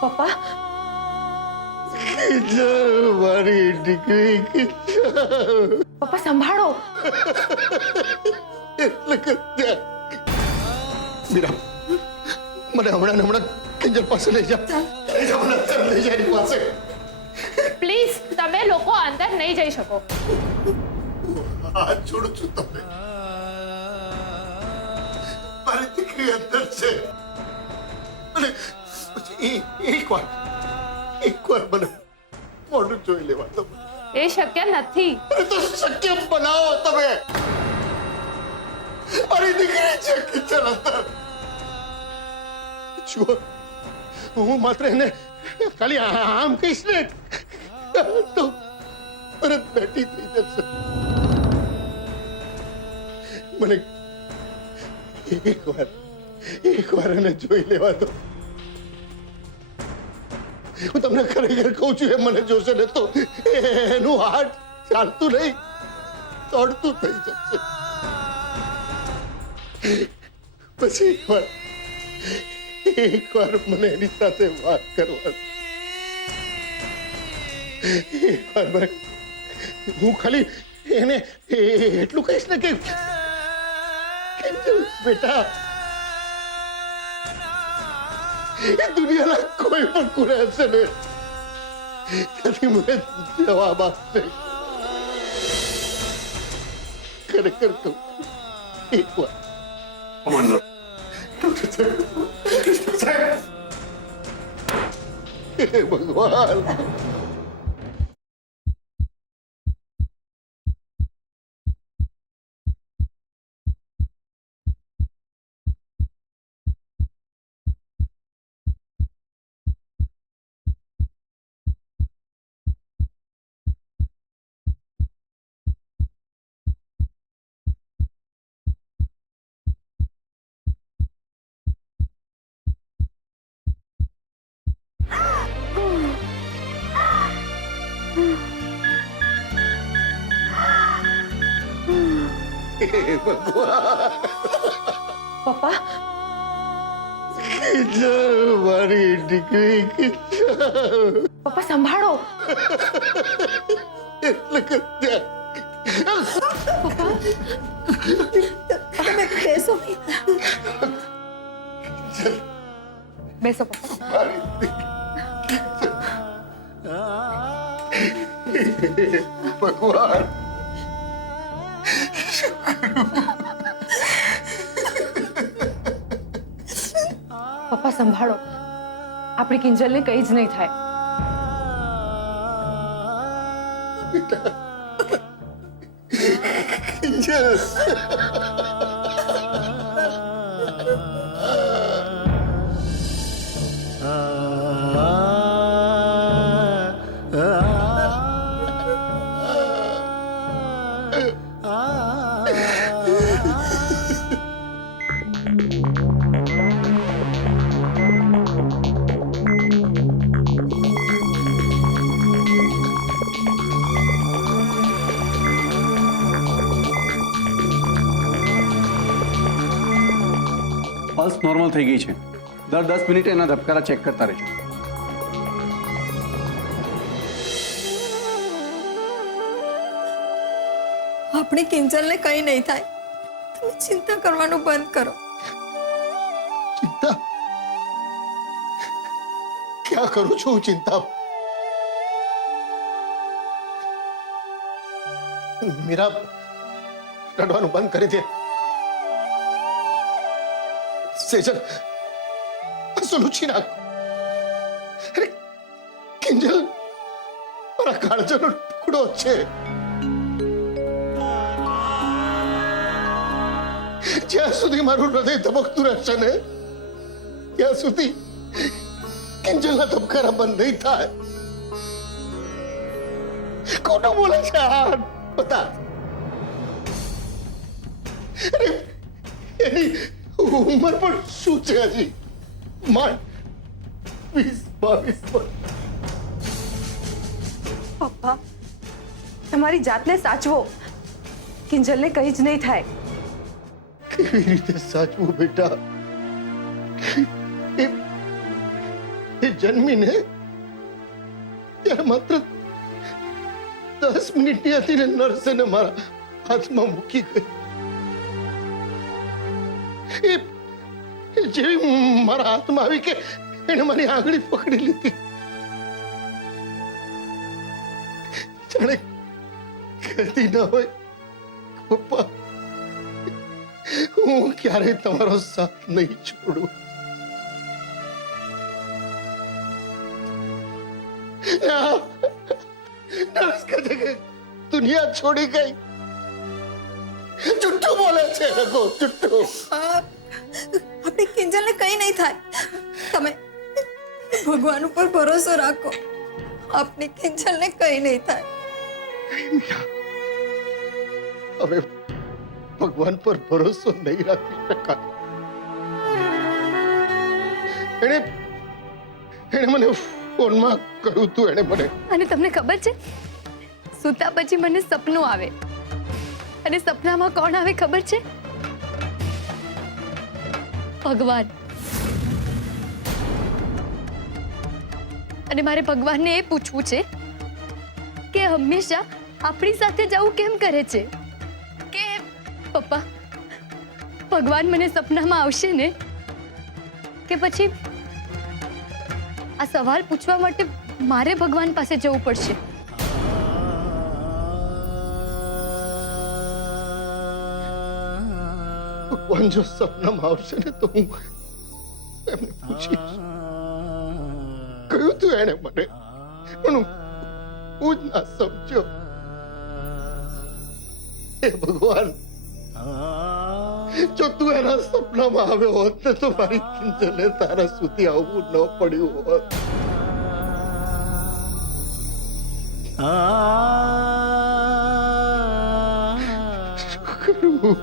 પપ્પા મારી દીકરી પપ્પા સંભાળો. એટલે કે મીરા મને હમણાં કિંજલ પાસે લઈ જા. લઈ જા એની પાસે. પ્લીઝ તમે લોકો અંદર નહીં જઈ શકો. હાથ છોડું છું તમને. મારી દીકરી અંદર છે અને પછી એક વાર મને મોઢું જોઈ લેવા દો. એ શક્ય નથી. અરે તો શક્ય બનાવો તમે. મારી દીકરી છે કિચન અંદર. જુઓ હું માત્ર એને ખાલી આમ કહીશ ને તો તરત બેઠી થઈ જશે. મને એક વાર એને જોઈ લેવા દો. હું તમને ખરેખર કહું છું, એ મને જોશે ને તો એનું હાર્ટ ચાલતું નહીં દોડતું થઈ જશે. પછી એક વાર મને એની સાથે વાત કરવા. એક વાર હું ખાલી એને એટલું કહીશ ને કે બેટા એ દુનિયાના કોઈ પણ ખૂણે હશે ને ત્યાંથી મને જવાબ આપશે. ખરેખર કહું એક વાર. હે ભગવાન. પપ્પા મારી દીકરી પપ્પા સંભાળો. એટલે કે તમે બેસો. બેસો પપ્પા. ભગવાન પપ્પા સંભાળો. આપણી કિંજલને કંઈ જ નહીં થાય. કિંજલ પલ્સ નોર્મલ થઈ ગઈ છે. દર 10 મિનિટે એના ધબકારા ચેક કરતા રહેજો. આપણી કિંજલને કંઈ નહીં થાય. તમે ચિંતા કરવાનું બંધ કરો. ચિંતા ક્યાં કરું છું ચિંતા? મીરા રડવાનું બંધ કરી દે. સેજલ સુલુચી નાખ. અરે કિંજલ મારા કાળજાનો ટુકડો છે. જ્યાં સુધી મારું હૃદય ધબકતું રહેશે ને ત્યાં સુધી કિંજલના ધબકારા બંધ નહીં થાય. કોણ બોલે છે આ બતા? અરે એની ઉંમર પણ શું છે હજી? માંડ 20-22 વર્ષ. પપ્પા તમારી જાતને સાચવો. કિંજલને કંઈ જ નહીં થાય. કેવી રીતે સાચવું બેટા? એ જન્મીને ત્યારે માત્ર 10 મિનિટની હતી ને નર્સે ને મારા હાથમાં મૂકી ગઈ. એ જેવી મારા હાથમાં આવી કે એને મારી આંગળી પકડી લીધી. જાણે કહેતી ન હોય, પપ્પા હું ક્યારેય તમારો સાથ નહીં છોડું. નર્સ કહે છે કે દુનિયા છોડી ગઈ. જુઠ્ઠું બોલે છે રઘુ, જુઠ્ઠું. આપણી કિંજલને કંઈ નહીં થાય. તમે ભગવાન ઉપર ભરોસો રાખો. આપણી કિંજલને કંઈ નહીં થાય. મીરા, હવે ભગવાન પર ભરોસો નહીં રાખી શકાય. એને મને ફોનમાં કહ્યું તું, એને મને. અને તમને ખબર છે, સૂતા પછી મને સપનું આવે, અને સપનામાં કોણ આવે ખબર છે? ભગવાન. અને મારે ભગવાનને એ પૂછવું છે કે હંમેશા આપણી સાથે જવું કેમ કરે છે? કે પપ્પા, ભગવાન મને સપનામાં આવશે ને, કે પછી આ સવાલ પૂછવા માટે મારે ભગવાન પાસે જવું પડશે? ભગવાન જો સપનામાં આવશે ને તો હું એમને પૂછીશ. કહ્યું તું એને મને, પણ હું જ ના સમજ્યો. હે ભગવાન, જો તું એના સપનામાં આવ્યો હોત ને તો મારી કિંજલે તારા સુધી આવવું ન પડ્યું હોત. શું કરું?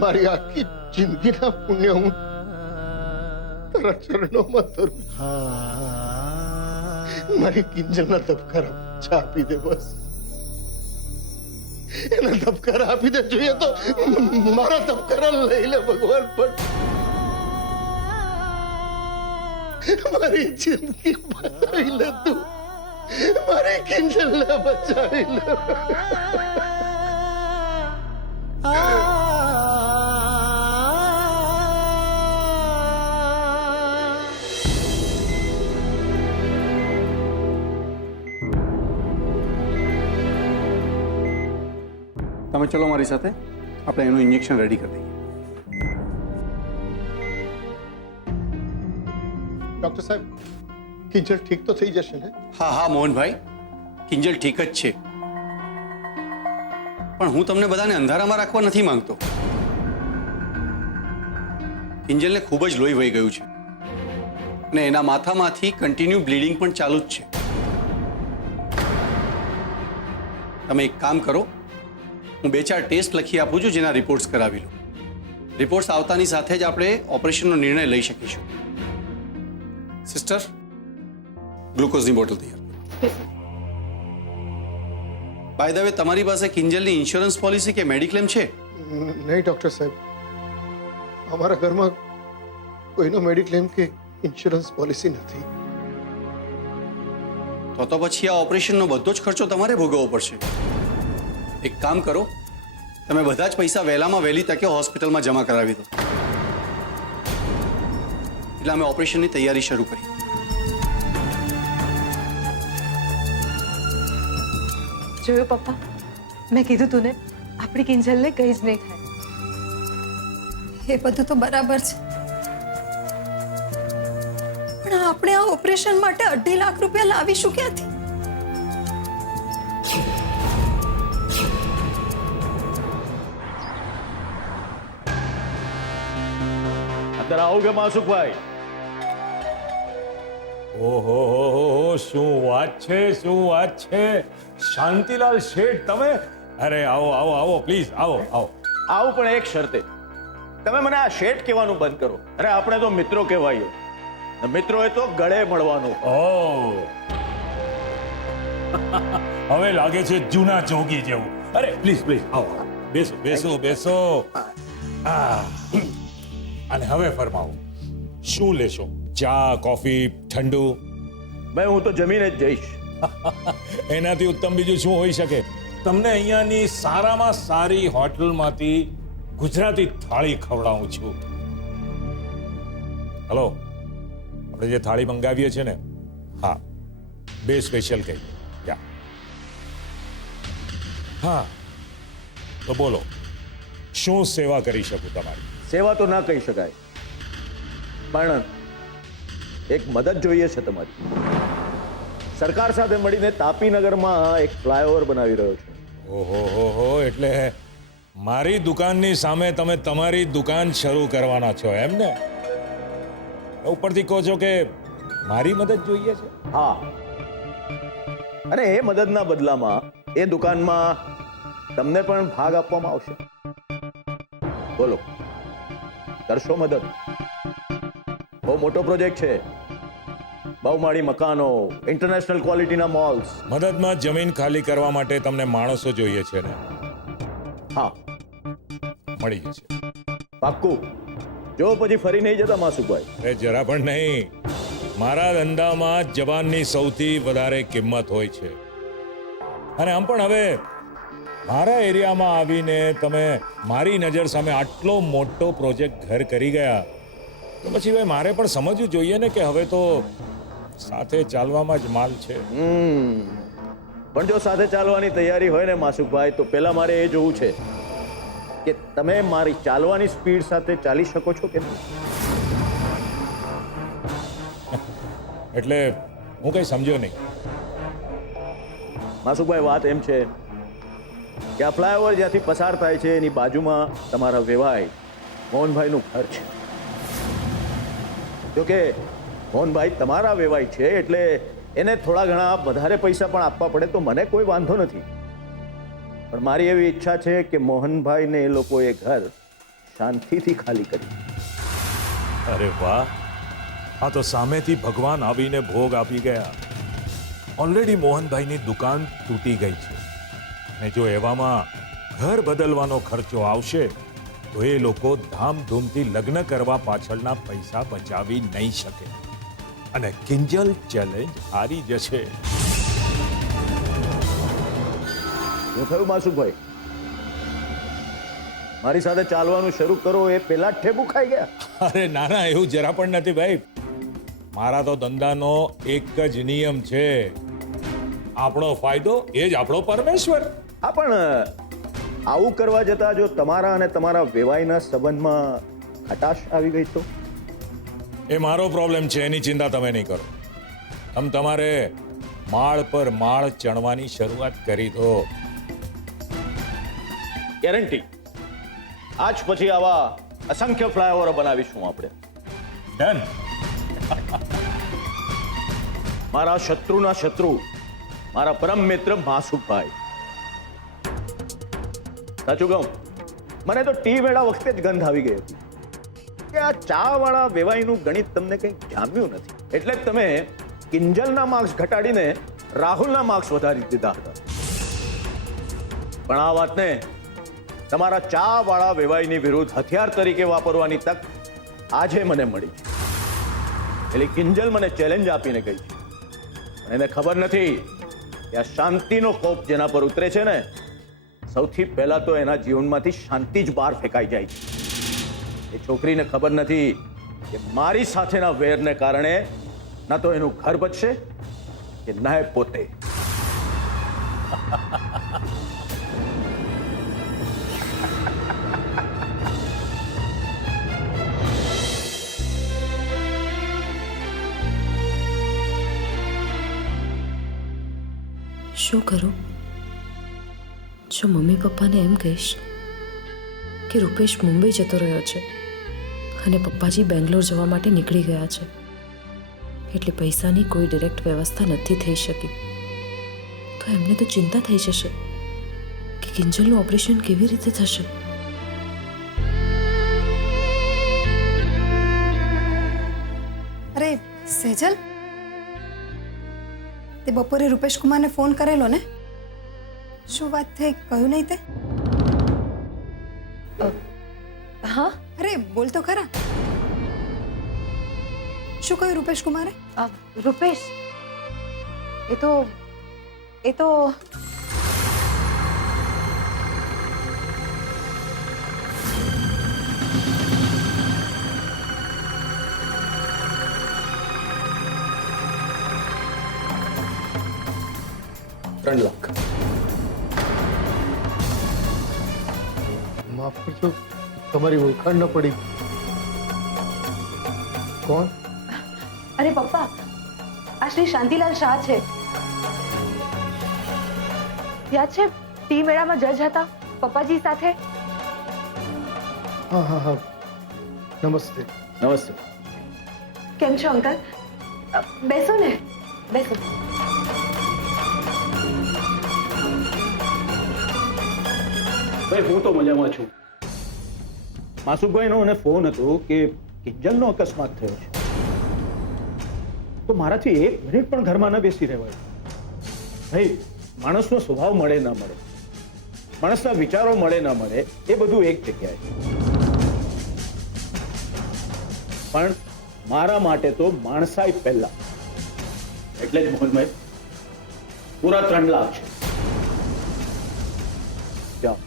મારી આખી જિંદગીના પુણ્ય હું તારા ચરણોમાં ધરું છું. મારી કિંજલના ધબકારા ચા આપી દે, બસ. એના ધબકારા આપી દે. જોઈએ તો મારા ધબકારા લઈ લે ભગવાન, પણ મારી જિંદગી બચાવી લે તું. મારી કિંજલને બચાવી લે. તમે ચલો મારી સાથે, આપણે એનું ઇન્જેક્શન રેડી કરી દઈએ. ડોક્ટર સાહેબ, કિંજલ ઠીક તો થઈ જશે ને? હા હા મોહનભાઈ, કિંજલ ઠીક જ છે, પણ હું તમને બધાને અંધારામાં રાખવા નથી માંગતો. કિંજલને ખૂબ જ લોહી વહી ગયું છે અને એના માથામાંથી કન્ટિન્યુ બ્લીડિંગ પણ ચાલુ જ છે. તમે એક કામ કરો, હું 2-4 ટેસ્ટ લખી આપું છું, જેના રિપોર્ટ્સ કરાવી લો. રિપોર્ટ્સ આવતાની સાથે જ આપણે ઓપરેશનનો નિર્ણય લઈ શકીશું. સિસ્ટર, ગ્લુકોઝની બોટલ તૈયાર. બાય ધ વે, તમારી પાસે કિંજલની ઇન્સ્યોરન્સ પોલિસી કે મેડિક્લેમ છે? નહીં ડોક્ટર સાહેબ, અમારા ઘરમાં કોઈનો મેડિક્લેમ કે ઇન્સ્યોરન્સ પોલિસી નથી. તો પછી આ ઓપરેશનનો બધો જ ખર્ચો તમારે ભોગવવો પડશે. એક કામ કરો, તમે બધા જ પૈસા વહેલામાં વહેલી તકે હોસ્પિટલમાં જમા કરાવી દો, એટલે અમે ઓપરેશનની તૈયારી શરૂ કરી. જોયું પપ્પા, મેં કીધું તું ને, આપણી કિંજલને કંઈ જ નહીં થાય. એ બધું તો બરાબર છે, પણ આપણે આ ઓપરેશન માટે 2.5 લાખ રૂપિયા લાવીશું ક્યાંથી? અંદર આવો કે માસુકભાઈ? ઓહો શું વાત છે, શું વાત છે. શાંતિલાલ શેઠ તમે? અરે આવો આવો આવો, પ્લીઝ આવો આવો. આવું પણ એક શરતે, તમે મને આ શેઠ કહેવાનું બંધ કરો. અરે આપણે તો મિત્રો કહેવાયો, મિત્રોએ તો ગળે મળવાનું. ઓ હવે લાગે છે જૂના ચોકી જેવું. અરે પ્લીઝ પ્લીઝ આવો, બેસો બેસો બેસો અને હવે ફરમાવો શું લેશો? ચા, કોફી, ઠંડુ? ભાઈ હું તો જમીને જ જઈશ. એનાથી ઉત્તમ બીજું શું હોઈ શકે? તમને અહીંયાની સારામાં સારી હોટલમાંથી ગુજરાતી થાળી ખવડાવું છું. હલો, આપણે જે થાળી મંગાવીએ છીએ ને, હા, 2 સ્પેશિયલ કહીએ. યા હા, તો બોલો શું સેવા કરી શકું તમારી? સેવા તો ના કહી શકાય, પણ એક મદદ જોઈએ છે તમારી. સરકાર સાથે મળીને તાપીનગરમાં એક ફ્લાયઓવર બનાવી રહ્યો છું. ઓહો હો હો, એટલે મારી દુકાનની સામે તમે તમારી દુકાન શરૂ કરવાના છો એમ ને? ઉપરથી કહો છો કે મારી મદદ જોઈએ છે? હા, અને એ મદદના બદલામાં એ દુકાનમાં તમને પણ ભાગ આપવામાં આવશે. બોલો, કરશો મદદ? બહુ મોટો પ્રોજેક્ટ છે, બહુમાળી મકાનો, ઇન્ટરનેશનલ ક્વોલિટીના મોલ્સ. મદદમાં જમીન ખાલી કરવા માટે તમને માણસો જોઈએ છે ને? હા, મળી જશે. પાક્કું. જો પછી ફરી નહીં જતા માસુભાઈ. એ જરા પણ નહીં. મારા ધંધામાં જવાનની સૌથી વધારે કિંમત હોય છે. અને આમ પણ હવે મારા એરિયામાં આવીને તમે મારી નજર સામે આટલો મોટો પ્રોજેક્ટ ઘર કરી ગયા, તો પછી ભાઈ મારે પણ સમજવું જોઈએ ને કે હવે તો સાથે ચાલવામાં જ માલ છે. પણ જો સાથે ચાલવાની તૈયારી હોય ને માસુભાઈ, તો પહેલા મારે એ જોવું છે કે તમે મારી ચાલવાની સ્પીડ સાથે ચાલી શકો છો કે નહીં. એટલે હું કઈ સમજ્યો નહીં. માસુભાઈ, વાત એમ છે કે આ ફ્લાયઓવર જ્યાંથી પસાર થાય છે એની બાજુમાં તમારા વેવાઈ મોહનભાઈનું ઘર છે. જોકે મોહનભાઈ તમારા વેવાઈ છે એટલે એને થોડા ઘણા વધારે પૈસા પણ આપવા પડે તો મને કોઈ વાંધો નથી, પણ મારી એવી ઈચ્છા છે કે મોહનભાઈને એ લોકોએ ઘર શાંતિથી ખાલી કરી. અરે વાહ, આ તો સામેથી ભગવાન આવીને ભોગ આપી ગયા. ઓલરેડી મોહનભાઈની દુકાન તૂટી ગઈ છે, અને જો એવામાં ઘર બદલવાનો ખર્ચો આવશે તો એ લોકો ધામધૂમથી લગ્ન કરવા પાછળના પૈસા બચાવી નહીં શકે અને કિંજલ ચેલેન્જ હારી જશે. શું થયું માસુભાઈ? મારી સાથે ચાલવાનું શરૂ કરો એ પહેલા જ ઠેબુ ખાઈ ગયા? અરે ના ના, એવું જરા પણ નથી ભાઈ. મારા તો ધંધાનો એક જ નિયમ છે, આપણો ફાયદો એ જ આપણો પરમેશ્વર. હા, પણ આવું કરવા જતા જો તમારા અને તમારા વેવાઈના સંબંધમાં ખટાશ આવી ગઈ તો? એ મારો પ્રોબ્લેમ છે, એની ચિંતા તમે નહીં કરો. તમારે માળ પર માળ ચણવાની શરૂઆત કરી દો. ગેરંટી. આજ પછી આવા અસંખ્ય ફ્લાયઓવર બનાવીશું આપણે. ડન. મારા શત્રુના શત્રુ, મારા પરમ મિત્ર માસુભાઈ. સાચું કહું, મને તો ટી વેળા વખતે જ ગંધ આવી ગઈ હતી કે આ ચા વાળા વેવાઈનું ગણિત તમને કંઈ જામ્યું નથી, એટલે જ તમે કિંજલના માર્ક્સ ઘટાડીને રાહુલના માર્ક્સ વધારી દીધા હતા. પણ આ વાતને તમારા ચા વાળા વેવાઈની વિરુદ્ધ હથિયાર તરીકે વાપરવાની તક આજે મને મળી છે. એટલે કિંજલ મને ચેલેન્જ આપીને ગઈ છે. એને ખબર નથી કે આ શાંતિનો કોપ જેના પર ઉતરે છે ને, સૌથી પહેલા તો એના જીવનમાંથી શાંતિ જ બહાર ફેંકાઈ જાય છે. એ છોકરીને ખબર નથી કે મારી સાથેના વેરને કારણે ના તો એનું ઘર બચશે કે ના એ પોતે. શું કરું? જો મમ્મી પપ્પાને એમ કહીશ કે રૂપેશ મુંબઈ જતો રહ્યો છે અને પપ્પાજી બેંગ્લોર જવા માટે નીકળી ગયા છે, એટલે પૈસાની કોઈ ડિરેક્ટ વ્યવસ્થા નથી થઈ શકી, તો એમને તો ચિંતા થઈ જશે કે કિંજલનું ઓપરેશન કેવી રીતે થશે. અરે સેજલ, તે બપોરે રૂપેશ કુમારને ફોન કરેલો ને? શું વાત થઈ, કહ્યું નહીં તે? બોલ તો ખરા. શું કહ્યું રૂપેશ કુમારે? રૂપેશ એ તો 3 લાખ. માફ કરજો, તમારી ઓળખાણ ન પડી. કોણ? અરે પપ્પા, આ શ્રી શાંતિલાલ શાહ છે. યાદ છે ટી મેળામાં જજ હતા પપ્પાજી સાથે? હા હા હા, નમસ્તે. નમસ્તે. કેમ છો અંકલ? બેસો ને, બેસો. ભાઈ હું તો મજામાં છું. માસુભાઈનો મને ફોન હતો કે કિંજલનો અકસ્માત થયો છે, તો મારાથી 1 મિનિટ પણ ઘરમાં ન બેસી રહેવાય. ભાઈ, માણસનો સ્વભાવ મળે ન મળે, માણસના વિચારો મળે ન મળે, એ બધું એક જગ્યાએ. પણ મારા માટે તો માણસાઈ પહેલા. એટલે જ મોહનભાઈ પૂરા 3 લાખ છે. જાઓ,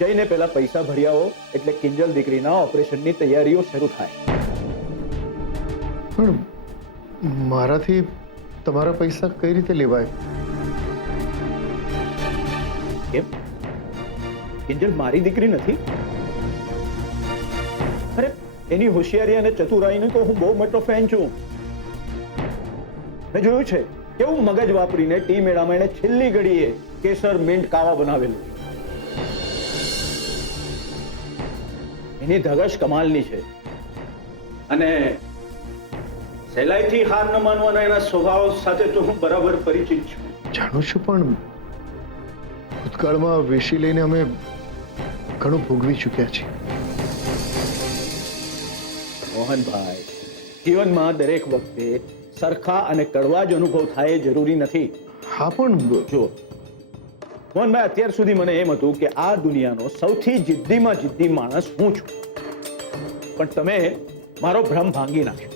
જઈને પેલા પૈસા ભરી આવો એટલે કિંજલ દીકરીના ઓપરેશનની તૈયારીઓ શરૂ થાય. પણ મારાથી તમારા પૈસા કઈ રીતે લેવાય? કેમ? કિંજલ મારી દીકરી નથી? અરે, એની હોશિયારી અને ચતુરાઈનો તો હું બહુ મોટો ફેન છું. મેં જોયું છે કેવું મગજ વાપરીને ટી મેળામાં એને છેલ્લી ઘડીએ કેસર મિન્ટ કાવા બનાવેલું. એની ધગશ કમાલની છે અને સહેલાઈથી હાર ન માનવાના એના સ્વભાવ સાથે તો હું બરાબર પરિચિત છું. જાણું છું, પણ ભૂતકાળમાં વેશી લઈને અમે ઘણું ભોગવી ચૂક્યા છીએ. મોહનભાઈ, જીવનમાં દરેક વખતે સરખા અને કડવા જ અનુભવ થાય એ જરૂરી નથી. હા, પણ જો મોહનભાઈ, અત્યાર સુધી મને એમ હતું કે આ દુનિયાનો સૌથી જિદ્દીમાં જિદ્દી માણસ હું છું, પણ તમે મારો ભ્રમ ભાંગી નાખ્યો.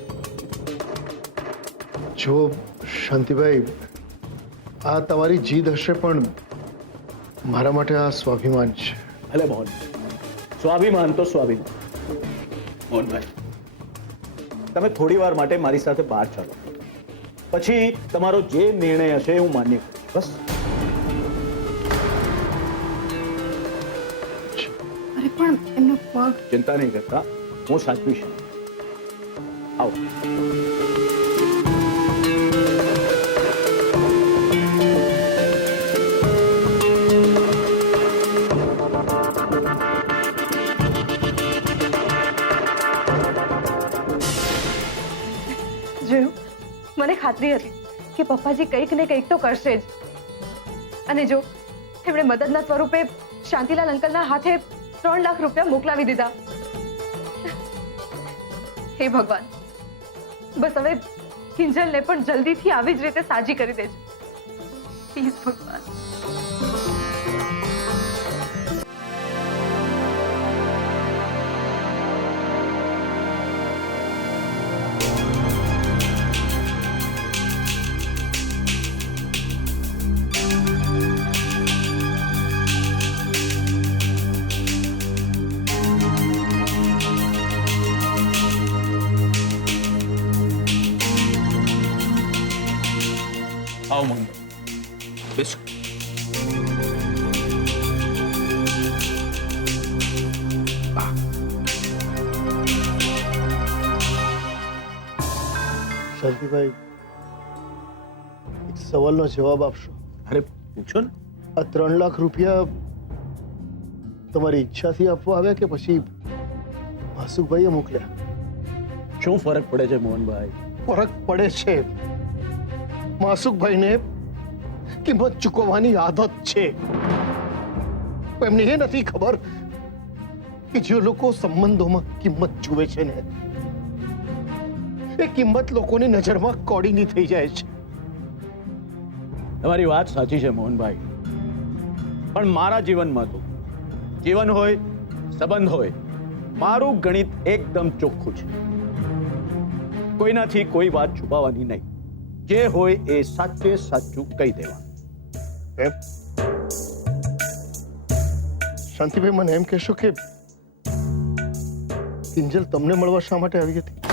જો શાંતિભાઈ, આ તમારી જીદ હશે, પણ મારા માટે આ સ્વાભિમાન છે. ભલે મોહન, સ્વાભિમાન તો સ્વાભિમાન. મોહનભાઈ, તમે થોડી વાર માટે મારી સાથે બહાર ચાલો, પછી તમારો જે નિર્ણય હશે હું માન્ય કરીશ. બસ. અરે પણ એમનો પગ. ચિંતા નહીં કરતા, હું સાચવીશ. આવો. જોયું, મને ખાતરી હતી કે પપ્પાજી કંઈક ને કંઈક તો કરશે જ. અને જો એમણે મદદના સ્વરૂપે શાંતિલાલ અંકલના હાથે 3 લાખ રૂપિયા મોકલાવી દીધા. હે ભગવાન, બસ હવે કિંજલને પણ જલ્દીથી આવી જ રીતે સાજી કરી દેજો. પ્લીઝ ભગવાન. આવો મોહનભાઈ, બેસો. શાંતિભાઈ, એક સવાલનો જવાબ આપશો? અરે પૂછો ને. આ 3 લાખ રૂપિયા તમારી ઈચ્છાથી આપવા આવ્યા કે પછી માસુકભાઈએ મોકલ્યા? શું ફરક પડે છે મોહનભાઈ? ફરક પડે છે. માસુકભાઈને કિંમત ચૂકવવાની આદત છે. એમને એ નથી ખબર કે જે લોકો સંબંધોમાં કિંમત જુએ છે ને, એ કિંમત લોકોની નજરમાં કોડીની થઈ જાય છે. તમારી વાત સાચી છે મોહનભાઈ, પણ મારા જીવનમાં તો જીવન હોય, સંબંધ હોય, મારું ગણિત એકદમ ચોખ્ખું છે. કોઈનાથી કોઈ વાત છુપાવવાની નહીં. જે હોય એ સાચે સાચું કહી દેવાનું. એમ શાંતિભાઈ, મને એમ કહેશો કે કિંજલ તમને મળવા શા માટે આવી હતી?